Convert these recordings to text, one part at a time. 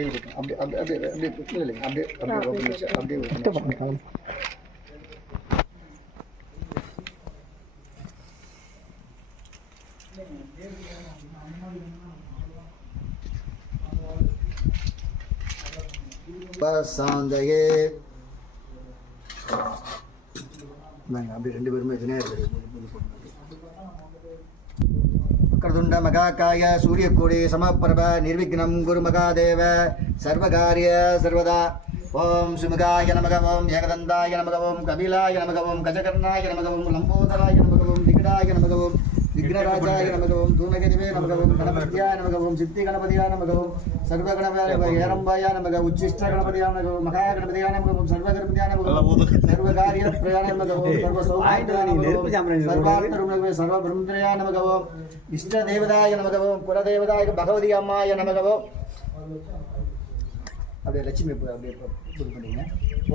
கையில் கொடுங்க அப்படியே அப்படியே அப்படியே இல்லை இல்லைங்க அப்படியே அப்படியே ஓப்பன் வச்சு அப்படியே சாந்தையே ரெண்டு பேருமே விநாயகர் வக்ரதுண்ட மகாக்காய சூரியகோடி சமப்பிரப நிர்விக்னம் குரு மகாதேவ. சர்வகாரிய சர்வதா. ஓம் சுமுகாய நமக ஏகதந்தாய நமக கபிலாய நமக கஜகர்ணாய நமக லம்போதராய நமக ஓம் விகடாய நமக விக்னராஜாய நமக ஓம் தூமகதிவே நமக ஓம் கணபதியாய நமக ஓம் சித்தி கணபதியாய நமக ஓம் சர்வ கணபதியாய ஏரம்பாய நமக உச்சிஷ்ட கணபதியாய நமக ஓம் மகா கணபதியாய நமக ஓம் சர்வ கணபதியாய நமக ஓம் சர்வகாரிய பிரயாண நமக ஓம் சர்வ ஓம் சர்வார்த்தருணவே சர்வ பிரம்மத்ரயா நமக ஓம் இஷ்ட தேவதாய நமக ஓம் குலதேவதாய பகவதி அம்மாய நமக ஓம் அப்படியே லட்சுமி பு- அப்படியே இது பண்ணிங்க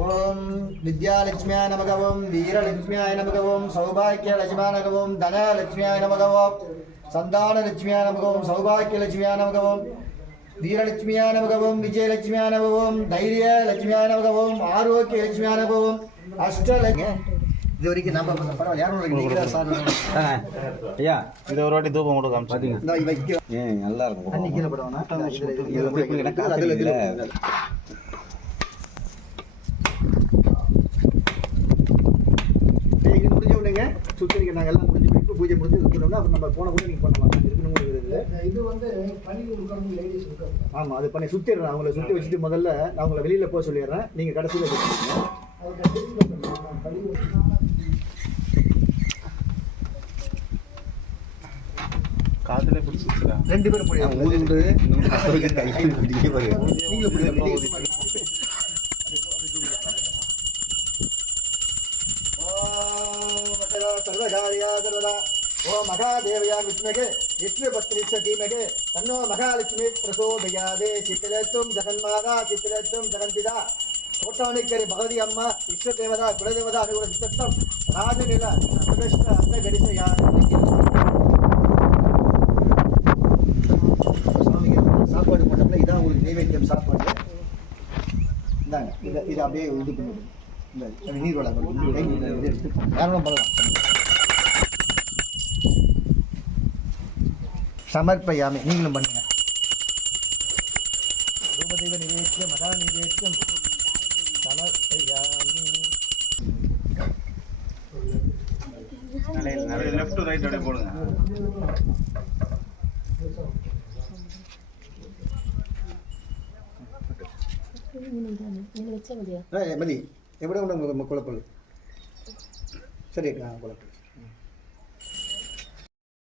ஓம் வித்யாலட்சுமியா நமக ஓம் வீரலட்சுமியாய நமக ஓம் சௌபாகிய லட்சுமியா நமகவும் ஓம் தனலட்சுமியாய நமகவும் சந்தான லட்சுமியா நமகவும் சௌபாகிய லட்சுமியா நமகவும் வீரலட்சுமியா நமகவும் ஓம் விஜயலட்சுமியா நமகவும் தைரிய லட்சுமியா நமகவும் ஆரோக்கிய லட்சுமியா நமகவும் அஷ்டலட்சுமி இது வரைக்கும் நம்ம பரவாயில்ல யாரும் சார்? ஐயா இதை ஒரு வாட்டி தூபம் கூட வைக்க ஏன் நல்லா இருக்கும். தண்ணி கீழே படுவானா சுத்தரிக்க நாங்கள் எல்லாம் முடிஞ்சு போய் பூஜை முடிஞ்சு அப்புறம் நம்ம போன கூட நீங்கள் பண்ணலாம். இருக்கணும் இது வந்து ஆமாம் அது பண்ணி சுற்றிடுறேன் அவங்கள சுற்றி வச்சுட்டு முதல்ல நான் அவங்கள வெளியில் போக சொல்லிடுறேன். நீங்கள் கடைசியில் காதுல ரெண்டு பேரும் போய் ஊதுண்டு கையில் பிடிக்க பாருங்க நீங்க- பிரசோதயாதே சித்திரத்தும் ஜெகன்பிதா கோட்டானிக்கரி பகவதி அம்மா இஷ்ட தேவதா குலதேவதா அனுகுண சித்தம் ராஜநில பிரதிஷ்ட அந்த கடிச சாமிக்கு சாப்பாடு பண்ணப்பல இதான் உங்களுக்கு நைவேத்தியம் சாப்பாடு இந்தாங்க இதை இதை அப்படியே இது பண்ணுங்க இந்த நீர் வளம் காரணம் பண்ணலாம் சமர்ப்பயாமை நீங்களும் பண்ணுங்க ரூபதெய்வ நிவேத்தியம் மகா நிவேத்தியம் சமர்ப்பயாமி நிறைய லெஃப்ட் ரைட் அப்படியே போடுங்க மதி எവിടെ உண்டு குழப்பல். சரி குழப்பம்